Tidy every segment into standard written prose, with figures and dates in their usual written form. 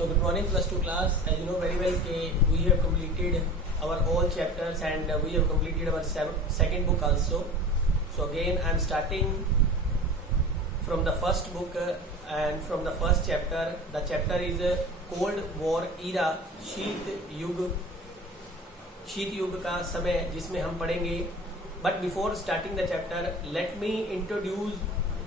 So good morning plus 2 class. As you know very well, we have completed our all chapters and we have completed our second book also. So again I am starting from the first book and from the first chapter. The chapter is Cold War era, शीत युग का समय जिसमें हम पढ़ेंगे. But before starting the chapter, let me introduce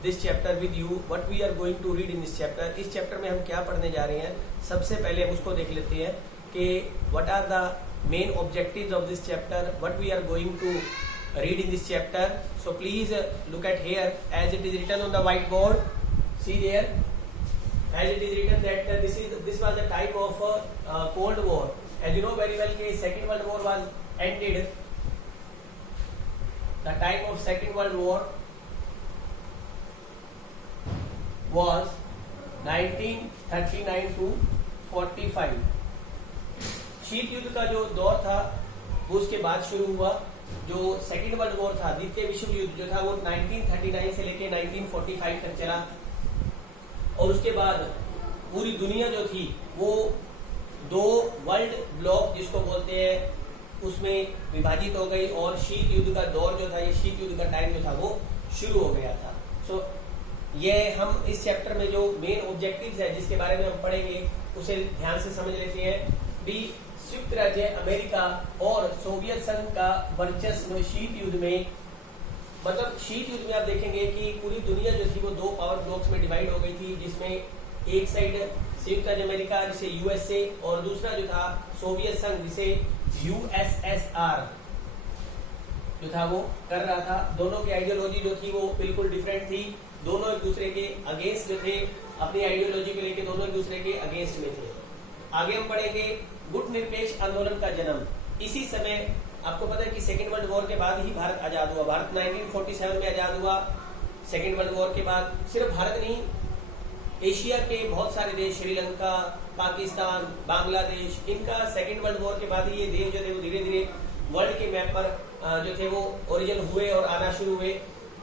this chapter with you. What we are going to read in this chapter. इस chapter में हम क्या पढ़ने जा रहे हैं, सबसे पहले हम उसको देख लेते हैं कि what are the main objectives of this chapter, what we are going to read in this chapter. So please look at here as it is written on the whiteboard. See there, as it is written that this was the time of Cold War. As you know very well, कि Second World War was ended. The time of Second World War was 1939 to 45. शीत युद्ध का जो दौर था वो उसके बाद शुरू हुआ. जो सेकेंड वर्ल्ड वॉर था, द्वितीय विश्व युद्ध जो था वो 1939 से लेके 1945 तक चला. और उसके बाद पूरी दुनिया जो थी वो दो वर्ल्ड ब्लॉक जिसको बोलते हैं उसमें विभाजित हो गई और शीत युद्ध का दौर जो था, ये शीत युद्ध का टाइम जो था वो शुरू हो गया था. सो ये हम इस चैप्टर में जो मेन ऑब्जेक्टिव्स है जिसके बारे में हम पढ़ेंगे उसे ध्यान से समझ लेते हैं. संयुक्त राज्य अमेरिका और सोवियत संघ का वर्चस्व शीत युद्ध में, मतलब शीत युद्ध में आप देखेंगे कि पूरी दुनिया जो थी वो दो पावर ब्लॉक्स में डिवाइड हो गई थी, जिसमें एक साइड संयुक्त राज्य अमेरिका जिसे यूएसए और दूसरा जो था सोवियत संघ जिसे यूएसएसआर जो था वो कर रहा था. दोनों की आइडियोलॉजी जो थी वो बिल्कुल डिफरेंट थी. दोनों एक दूसरे के अगेंस्ट में थे, अपनी आइडियोलॉजी को लेकर दोनों एक दूसरे के अगेंस्ट में थे. आगे हम पढ़ेंगे गुटनिरपेक्ष आंदोलन का जन्म. इसी समय आपको पता है कि सेकेंड वर्ल्ड वॉर के बाद ही भारत आजाद हुआ. भारत 1947 में आजाद हुआ. सेकेंड वर्ल्ड वॉर के बाद सिर्फ भारत नहीं, एशिया के बहुत सारे देश, श्रीलंका, पाकिस्तान, बांग्लादेश, इनका सेकेंड वर्ल्ड वॉर के बाद ही ये देश जो थे वो धीरे धीरे वर्ल्ड के मैप पर जो थे वो ओरिजिन हुए और आना शुरू हुए.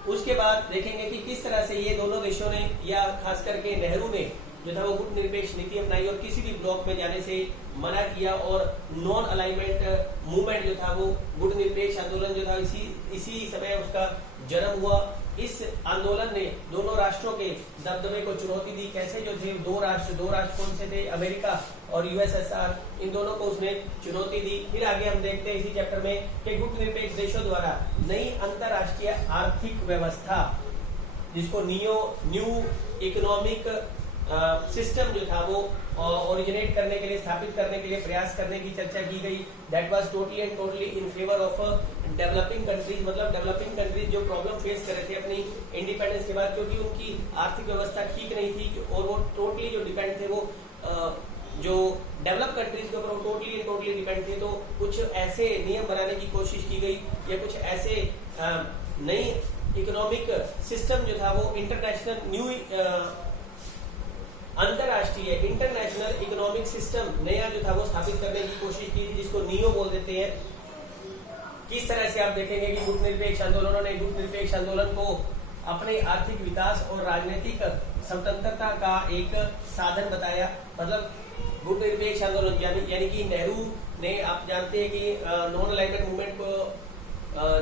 उसके बाद देखेंगे कि किस तरह से ये दोनों देशों ने या खास करके नेहरू ने जो था वो गुटनिरपेक्ष नीति अपनाई और किसी भी ब्लॉक में जाने से मना किया और नॉन अलाइनमेंट मूवमेंट जो था वो गुटनिरपेक्ष आंदोलन जो था इसी समय उसका जन्म हुआ. इस आंदोलन ने दोनों राष्ट्रों के दबदबे को चुनौती दी. कैसे जो थे दो राष्ट्र कौन से थे, अमेरिका और यूएसएसआर, इन दोनों को उसने चुनौती दी. फिर आगे हम देखते हैं इसी चैप्टर में कि गुटनिरपेक्ष देशों द्वारा नई अंतरराष्ट्रीय आर्थिक व्यवस्था जिसको न्यू इकोनॉमिक सिस्टम जो था वो ओरिजिनेट करने के लिए, स्थापित करने के लिए प्रयास करने की चर्चा की गई. That was totally and totally in favour of developing countries. मतलब डेवलपिंग कंट्रीज जो प्रॉब्लम फेस कर रहे थे अपनी इंडिपेंडेंस के बाद, क्योंकि उनकी आर्थिक व्यवस्था ठीक नहीं थी और वो टोटली जो डिपेंड थे वो जो डेवलप कंट्रीज के ऊपर वो टोटली एंड टोटली डिपेंड थे. तो कुछ ऐसे नियम बनाने की कोशिश की गई या कुछ ऐसे नई इकोनॉमिक सिस्टम जो था वो इंटरनेशनल अंतरराष्ट्रीय इंटरनेशनल इकोनॉमिक सिस्टम नया जो था वो स्थापित करने की कोशिश की थी, जिसको नियो बोल देते हैं. किस तरह से आप देखेंगे कि गुटनिरपेक्ष आंदोलनों ने गुटनिरपेक्ष आंदोलन को अपने आर्थिक विकास और राजनीतिक स्वतंत्रता का एक साधन बताया. मतलब गुटनिरपेक्ष आंदोलन यानी कि नेहरू ने, आप जानते हैं कि नॉन अलाइनमेंट मूवमेंट को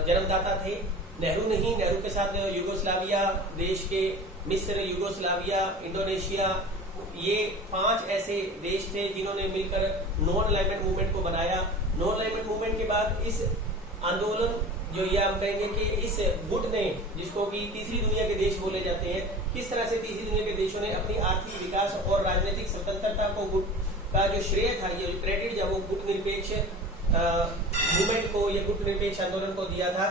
जन्मदाता थे. नेहरू नहीं, नेहरू के साथ युगोस्लाविया देश के, मिस्र, युगोस्लाविया, इंडोनेशिया, ये 5 ऐसे देश थे जिन्होंने मिलकर नॉन अलाइनमेंट मूवमेंट को बनाया. नॉन अलाइनमेंट मूवमेंट के बाद इस आंदोलन जो ये हम कहेंगे कि इस गुट ने, जिसको कि तीसरी दुनिया के देश बोले जाते हैं, किस तरह से तीसरी दुनिया के देशों ने अपनी आर्थिक विकास और राजनीतिक स्वतंत्रता को गुट का जो श्रेय था, ये क्रेडिट जब वो गुटनिरपेक्ष मूवमेंट को या गुटनिरपेक्ष आंदोलन को दिया था.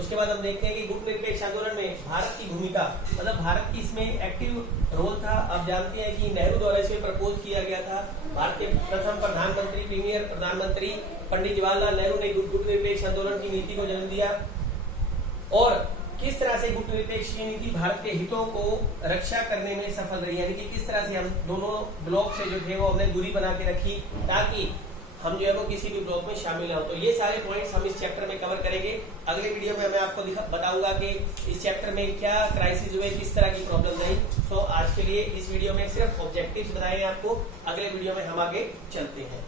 उसके बाद हम देखते हैं कि गुटनिरपेक्ष आंदोलन में भारत की भूमिका, मतलब भारत की इसमें एक्टिव रोल था. आप जानते हैं कि नेहरू द्वारा इसे प्रपोज किया गया था. भारत के प्रथम प्रधानमंत्री, प्रीमियर प्रधानमंत्री पंडित जवाहरलाल नेहरू ने गुटनिरपेक्ष आंदोलन की नीति को जन्म दिया. और किस तरह से गुटनिरपेक्ष नीति भारत के हितों को रक्षा करने में सफल रही, यानी कि किस तरह से हम दोनों ब्लॉक से जो थे वो हमने दूरी बना के रखी ताकि हम जो है वो किसी भी ब्लॉक में शामिल ना हो। तो ये सारे पॉइंट्स हम इस चैप्टर में कवर करेंगे। अगले वीडियो में मैं आपको बताऊंगा कि इस चैप्टर में क्या क्राइसिस हुए, किस तरह की प्रॉब्लम रही। तो आज के लिए इस वीडियो में सिर्फ ऑब्जेक्टिव्स बताए हैं आपको, अगले वीडियो में हम आगे चलते हैं।